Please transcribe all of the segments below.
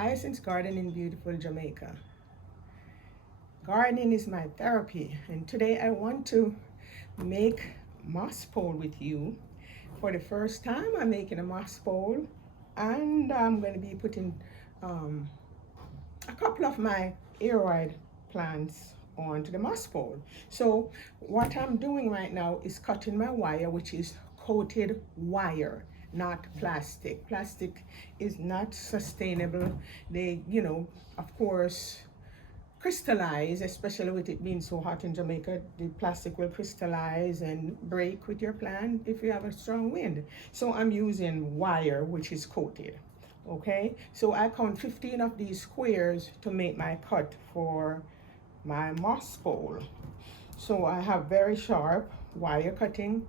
Hyacinth's Garden in beautiful Jamaica. Gardening is my therapy, and today I want to make moss pole with you. For the first time, I'm making a moss pole, and I'm going to be putting um, a couple of my aeroid plants onto the moss pole. So what I'm doing right now is cutting my wire, which is coated wire, not plastic. Plastic is not sustainable. They, of course, crystallize, especially with it being so hot in Jamaica. The plastic will crystallize and break with your plant if you have a strong wind. So I'm using wire, which is coated. Okay, so I count 15 of these squares to make my cut for my moss pole. So I have very sharp wire cutting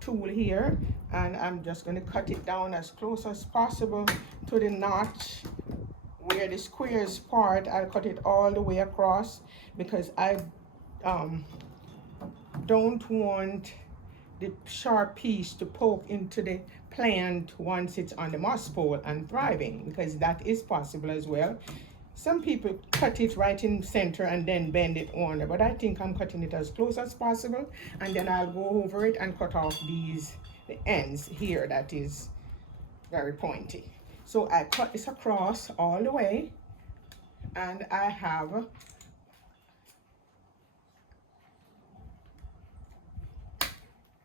tool here, and I'm just going to cut it down as close as possible to the notch where the squares part. I'll cut it all the way across because I don't want the sharp piece to poke into the plant once it's on the moss pole and thriving, because that is possible as well. Some people cut it right in center and then bend it on, but I think I'm cutting it as close as possible, and then I'll go over it and cut off the ends here that is very pointy. So I cut this across all the way, and I have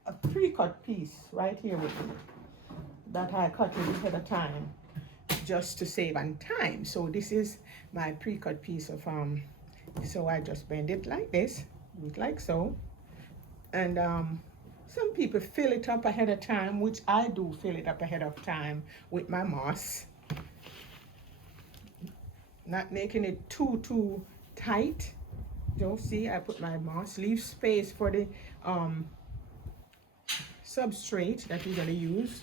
a pre-cut piece right here with me that I cut ahead of time just to save on time. So this is my pre-cut piece of so I just bend it like this, like so, and some people fill it up ahead of time, which I do fill it up ahead of time with my moss, not making it too tight. Don't see, I put my moss, leave space for the substrate that we're going to use,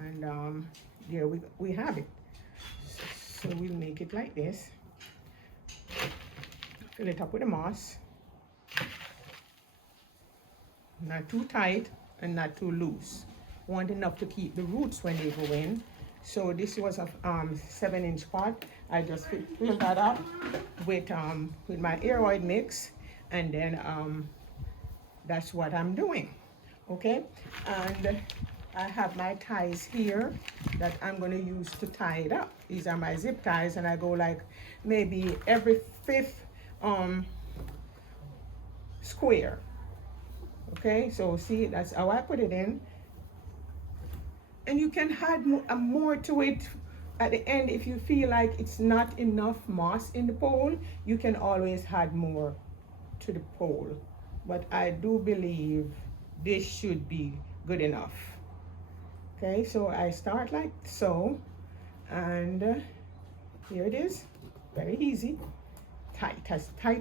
and there we have it. So we'll make it like this, fill it up with the moss, not too tight and not too loose. Want enough to keep the roots when they go in. So this was a 7-inch pot. I just filled that up with my aeroid mix, and then that's what I'm doing. Okay, and I have my ties here that I'm going to use to tie it up. These are my zip ties, and I go like maybe every 5th square. Okay, so see, that's how I put it in. And you can add more to it at the end if you feel like it's not enough moss in the pole. You can always add more to the pole, but I do believe this should be good enough. Okay, so I start like so, and here it is, very easy, tight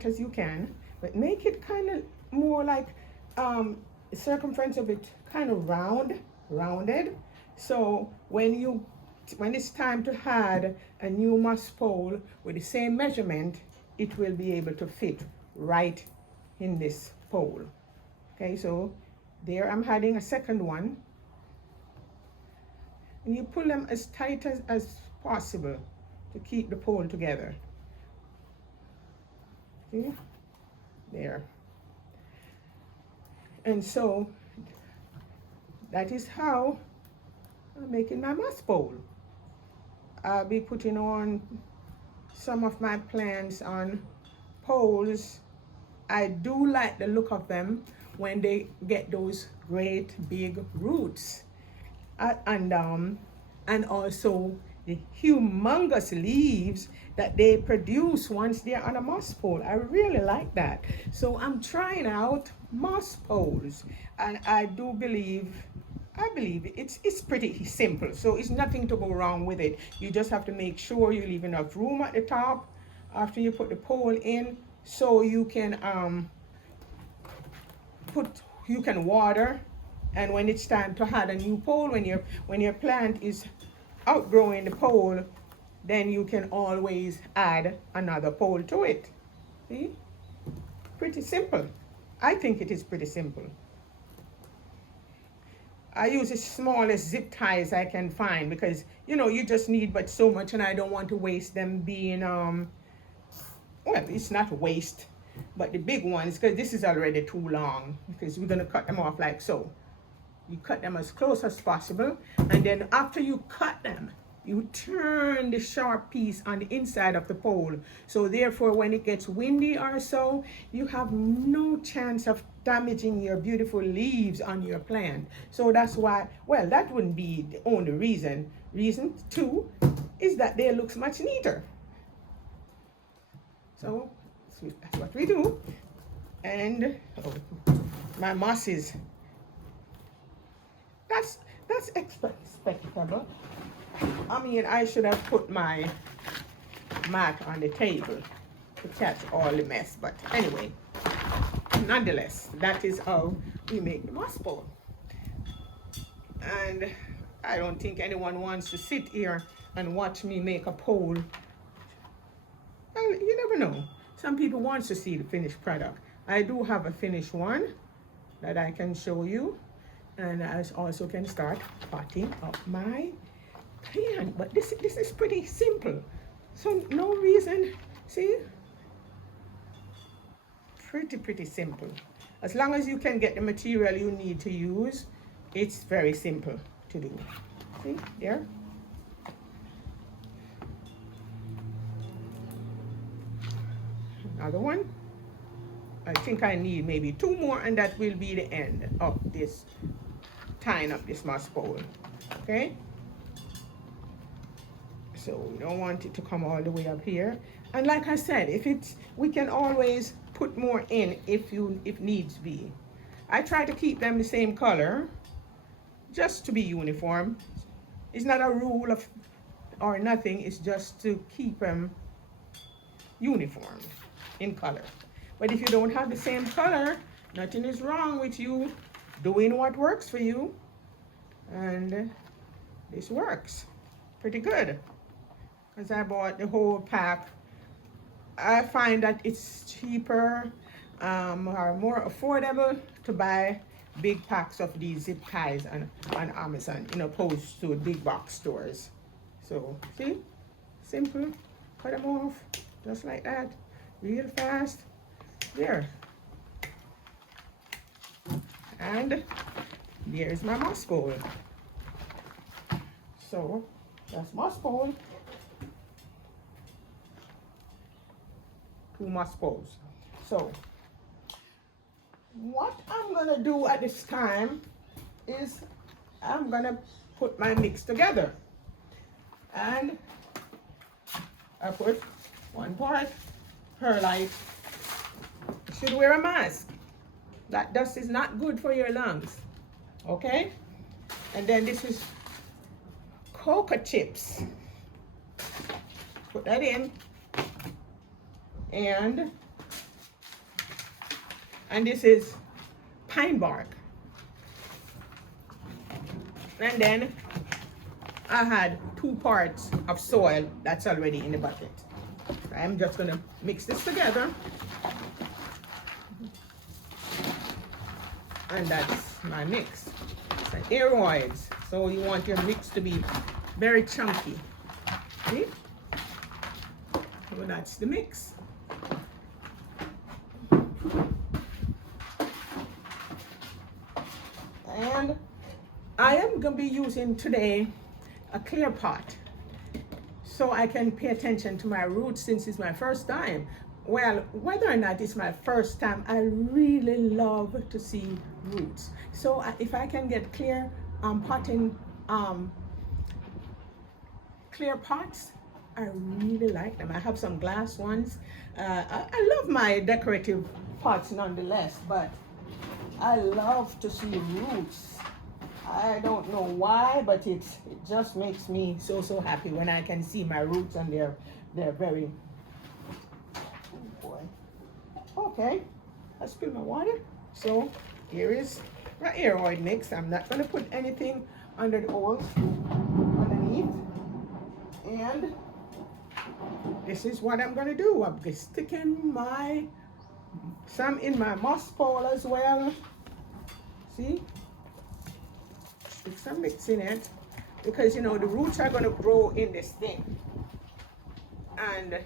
as you can, but make it kind of more like the circumference of it kind of rounded. So when it's time to add a new moss pole with the same measurement, it will be able to fit right in this pole. Okay, so there I'm adding a second one, and you pull them as tight as possible to keep the pole together. See? There. And so that is how I'm making my moss pole. I'll be putting on some of my plants on poles. I do like the look of them when they get those great big roots, and also the humongous leaves that they produce once they're on a moss pole. I really like that. So I'm trying out moss poles, and I believe it's pretty simple. So it's nothing to go wrong with it. You just have to make sure you leave enough room at the top after you put the pole in, so you can water, and when it's time to add a new pole, when your plant is outgrowing the pole, then you can always add another pole to it. See? Pretty simple. I think it is pretty simple. I use the smallest zip ties I can find because you know you just need but so much, and I don't want to waste them being well, it's not waste, but the big ones, because this is already too long, because we're gonna cut them off like so. You cut them as close as possible, and then after you cut them, you turn the sharp piece on the inside of the pole. So therefore, when it gets windy or so, you have no chance of damaging your beautiful leaves on your plant. So that's why, well, that wouldn't be the only reason. Reason two is that they look much neater. So that's what we do. And my mosses, that's expectable. I mean, I should have put my mat on the table to catch all the mess, but anyway, nonetheless, that is how we make the moss bowl. And I don't think anyone wants to sit here and watch me make a pole. Well, you never know. Some people want to see the finished product. I do have a finished one that I can show you, and I also can start potting up my plant. But this is pretty simple, so no reason. See, pretty simple. As long as you can get the material you need to use, it's very simple to do. See there. Another one. I think I need maybe 2 more, and that will be the end of this, tying up this moss bowl. Okay, so we don't want it to come all the way up here. And like I said, we can always put more in if needs be. I try to keep them the same color just to be uniform. It's not a rule of or nothing, it's just to keep them uniform in color. But if you don't have the same color, nothing is wrong with you doing what works for you. And this works pretty good, because I bought the whole pack. I find that it's cheaper or more affordable to buy big packs of these zip ties on Amazon, in opposed to big box stores. So see, simple, cut them off just like that, real fast. There. And there's my moss bowl. So that's moss bowl. 2 moss bowls. So what I'm gonna do at this time is I'm gonna put my mix together. And I put 1 part perlite. You should wear a mask. That dust is not good for your lungs. Okay? And then this is cocoa chips. Put that in. And this is pine bark. And then I had 2 parts of soil that's already in the bucket. I'm just gonna mix this together. And that's my mix. It's like aeroids. So you want your mix to be very chunky. See? So that's the mix. And I am going to be using today a clear pot, so I can pay attention to my roots, since it's my first time. Well, whether or not it's my first time, I really love to see roots. So if I can get clear potting, clear pots, I really like them. I have some glass ones. I love my decorative pots nonetheless, but I love to see roots. I don't know why, but it just makes me so happy when I can see my roots, and they're very. Oh boy. Okay, I spilled my water. So here is my aeroid mix. I'm not going to put anything under the holes underneath. And this is what I'm going to do. I'm sticking some in my moss bowl as well. See? Put some mix in it because you know the roots are going to grow in this thing. And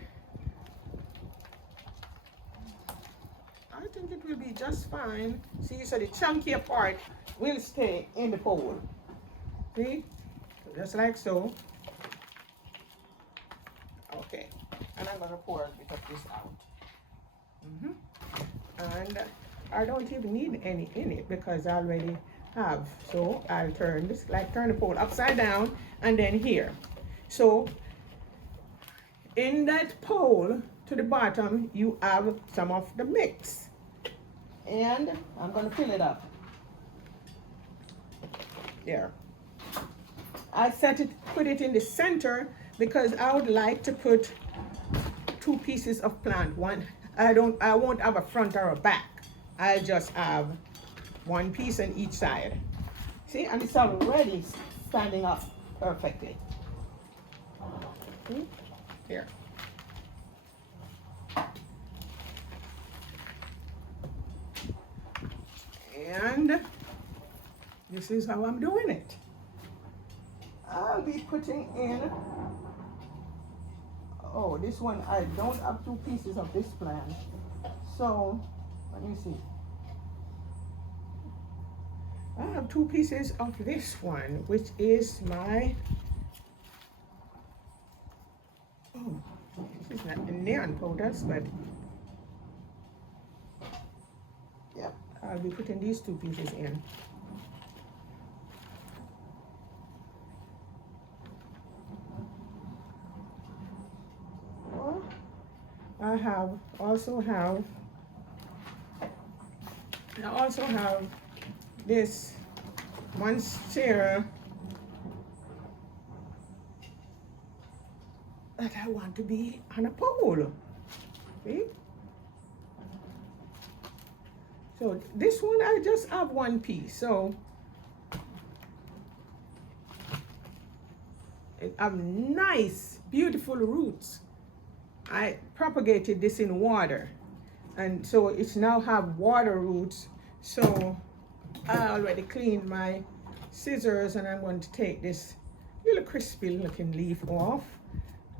I think it will be just fine. See, so the chunkier part will stay in the pole. See? Just like so. Okay. And I'm going to pour a bit of this out. And I don't even need any in it because I already have. So I'll turn this, like turn the pole upside down and then here. So in that pole to the bottom, you have some of the mix. And I'm going to fill it up. There. I put it in the center because I would like to put 2 pieces of plant. One, I won't have a front or a back. I'll just have 1 piece on each side. See, and it's already standing up perfectly. See? Here. And this is how I'm doing it. I'll be putting in, oh, this one, I don't have 2 pieces of this plant. So, let me see. I have 2 pieces of this one, which is my, oh, this is not the neon powders, but, yeah, I'll be putting these 2 pieces in. I also have this monstera that I want to be on a pole. See? So this one I just have 1 piece. So it have nice, beautiful roots. I propagated this in water, and so it's now have water roots. So I already cleaned my scissors, and I'm going to take this little crispy looking leaf off,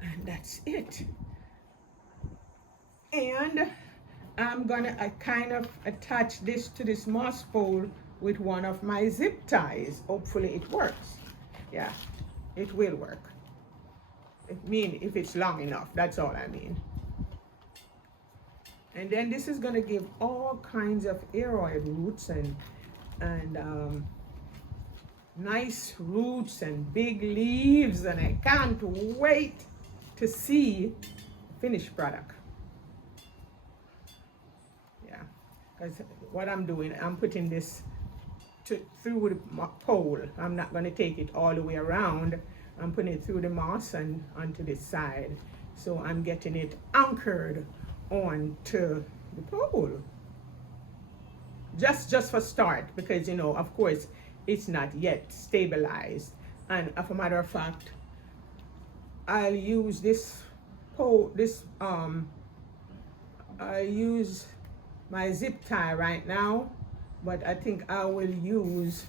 and that's it. And I'm gonna kind of attach this to this moss pole with one of my zip ties. Hopefully it works. Yeah, it will work. I mean, if it's long enough, that's all I mean. And then this is gonna give all kinds of aroid roots and nice roots and big leaves, and I can't wait to see finished product. Yeah, because what I'm doing, I'm putting this through the pole. I'm not gonna take it all the way around. I'm putting it through the moss and onto this side. So I'm getting it anchored onto the pole. Just for start, because you know, of course, it's not yet stabilized. And as a matter of fact, I'll use this pole, I use my zip tie right now, but I think I will use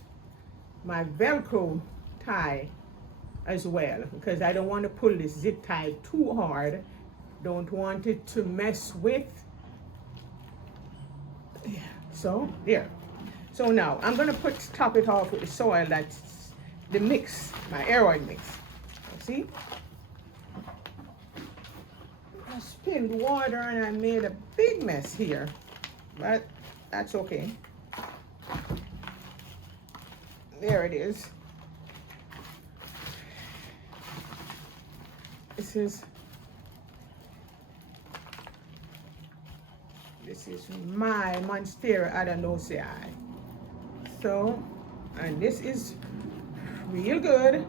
my Velcro tie as well, because I don't want to pull this zip tie too hard. Don't want it to mess with, yeah, so there. So now I'm gonna top it off with the soil, that's the mix, my aroid mix. See? I spilled water and I made a big mess here, but that's okay. There it is. This is my Monstera adenosii. So, and this is real good.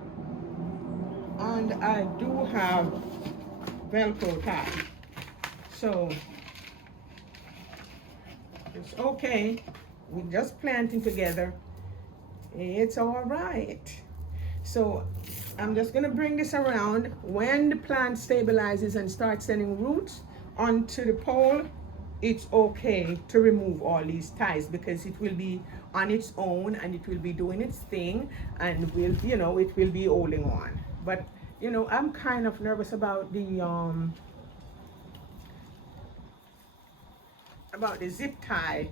And I do have Velcro tie. So, it's okay. We're just planting together. It's all right. So, I'm just gonna bring this around. When the plant stabilizes and starts sending roots onto the pole, it's okay to remove all these ties, because it will be on its own and it will be doing its thing, and will, you know, it will be holding on. But you know, I'm kind of nervous about the zip tie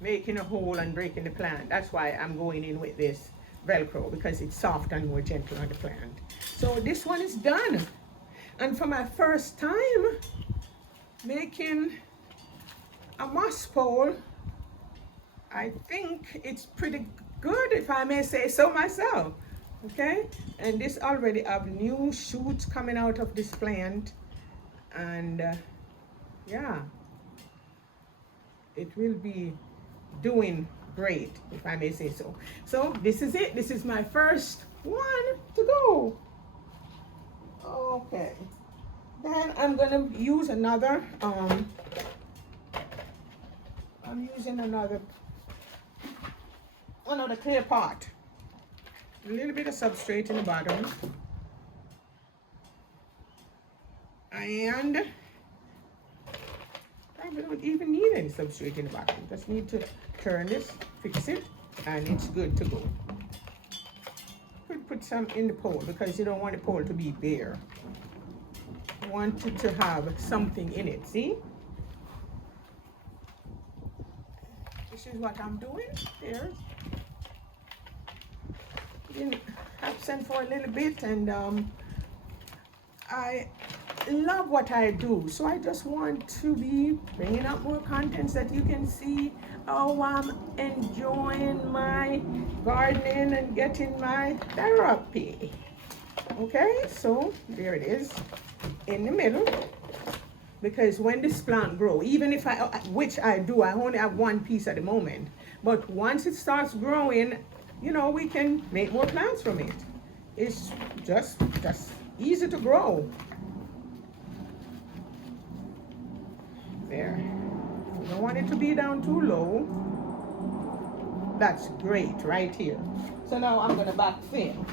making a hole and breaking the plant. That's why I'm going in with this Velcro, because it's soft and more gentle on the plant. So this one is done. And for my first time making a moss pole, I think it's pretty good, if I may say so myself. Okay, and this already have new shoots coming out of this plant, and yeah, it will be doing great, if I may say so. So this is it. This is my first one to go. Okay, then I'm gonna use another I'm using another clear pot, a little bit of substrate in the bottom, and probably don't even need any substrate in the bottom. Just need to turn this, fix it, and it's good to go. Could put some in the pole, because you don't want the pole to be bare. You want it to have something in it. See? This is what I'm doing. There's been absent for a little bit, and I love what I do, so I just want to be bringing up more contents that you can see how I'm enjoying my gardening and getting my therapy. Okay, so there it is in the middle, because when this plant grow, even if which I do, I only have one piece at the moment, but once it starts growing, you know, we can make more plants from it. It's just easy to grow. There. You don't want it to be down too low. That's great right here. So now I'm going to backfill.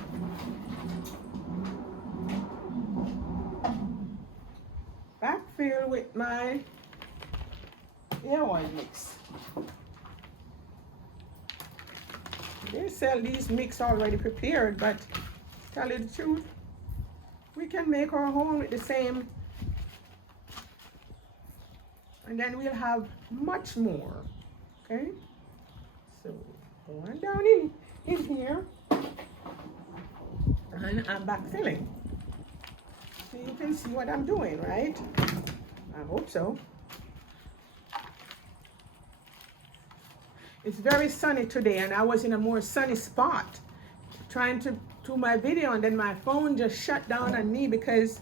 Backfill with my hair oil mix. They sell these mix already prepared, but tell you the truth, we can make our own with the same, and then we'll have much more. Okay, so go on down in here, and I'm backfilling. So you can see what I'm doing, right? I hope so. It's very sunny today, and I was in a more sunny spot trying to do my video, and then my phone just shut down on me because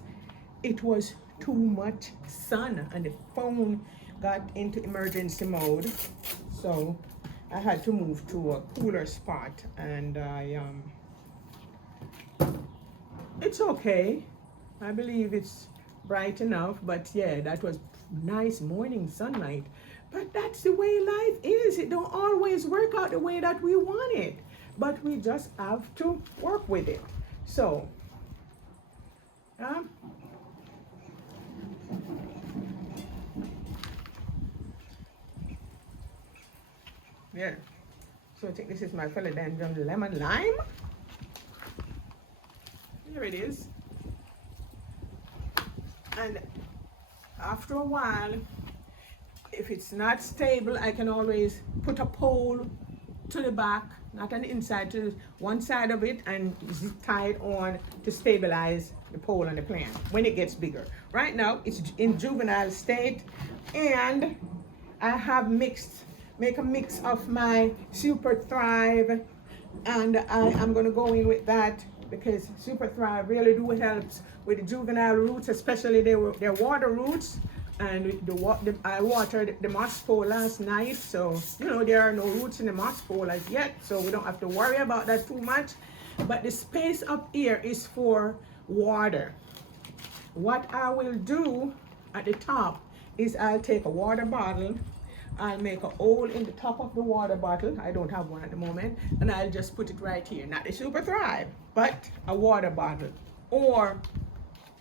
it was too much sun and the phone got into emergency mode. So I had to move to a cooler spot, and it's okay. I believe it's bright enough, but yeah, that was nice morning sunlight. But that's the way life is. It don't always work out the way that we want it, but we just have to work with it. So, yeah. So I think this is my philodendron lemon lime. Here it is. And after a while, if it's not stable, I can always put a pole to the back, not on the inside, to one side of it, and tie it on to stabilize the pole and the plant when it gets bigger. Right now, it's in juvenile state, and I have make a mix of my Super Thrive, and I am going to go in with that, because Super Thrive really do helps with the juvenile roots, especially their water roots. And I watered the moss pole last night, so you know there are no roots in the moss pole as yet, so we don't have to worry about that too much. But the space up here is for water. What I will do at the top is I'll take a water bottle, I'll make a hole in the top of the water bottle. I don't have one at the moment, and I'll just put it right here. Not the Super Thrive, but a water bottle or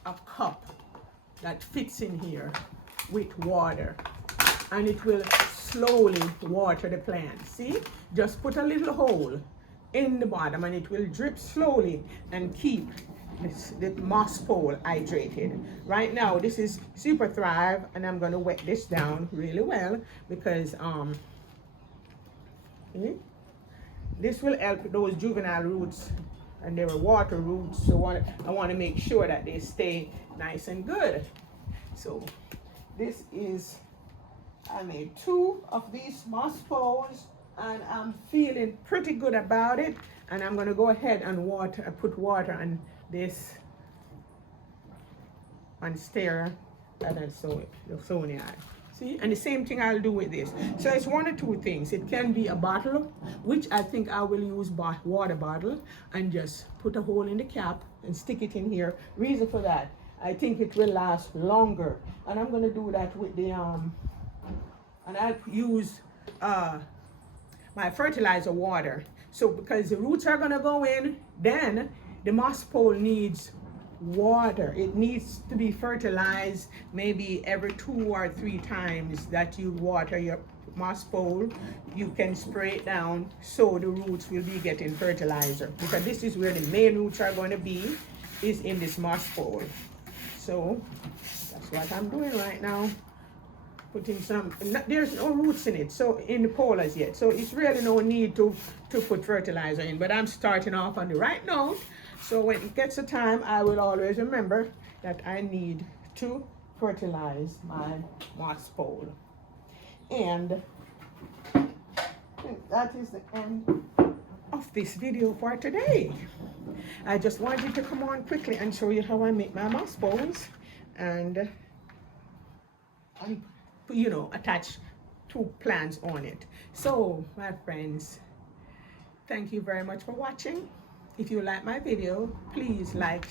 a cup that fits in here with water. and it will slowly water the plant. See, just put a little hole in the bottom and it will drip slowly and keep the moss pole hydrated. Right now this is Super Thrive, and I'm going to wet this down really well because this will help those juvenile roots, and they were water roots, so I want to make sure that they stay nice and good. So this is, I made 2 of these moss poles and I'm feeling pretty good about it, and I'm going to go ahead and put water on this and stir that and sow in the eye. See, and the same thing I'll do with this. So it's 1 or 2 things. It can be a bottle, which I think I will use water bottle, and just put a hole in the cap and stick it in here. Reason for that, I think it will last longer, and I'm going to do that with the and I'll use my fertilizer water. So because the roots are going to go in, then the moss pole needs water. It needs to be fertilized maybe every 2 or 3 times that you water your moss pole. You can spray it down so the roots will be getting fertilizer, because this is where the main roots are going to be, is in this moss pole. So that's what I'm doing right now. Putting some, there's no roots in it, so in the pole as yet, so it's really no need to put fertilizer in, but I'm starting off on the right note. So when it gets a time, I will always remember that I need to fertilize my moss pole. And that is the end of this video for today. I just wanted to come on quickly and show you how I make my moss poles, and you know, attach 2 plants on it. So my friends, thank you very much for watching. If you like my video, please like,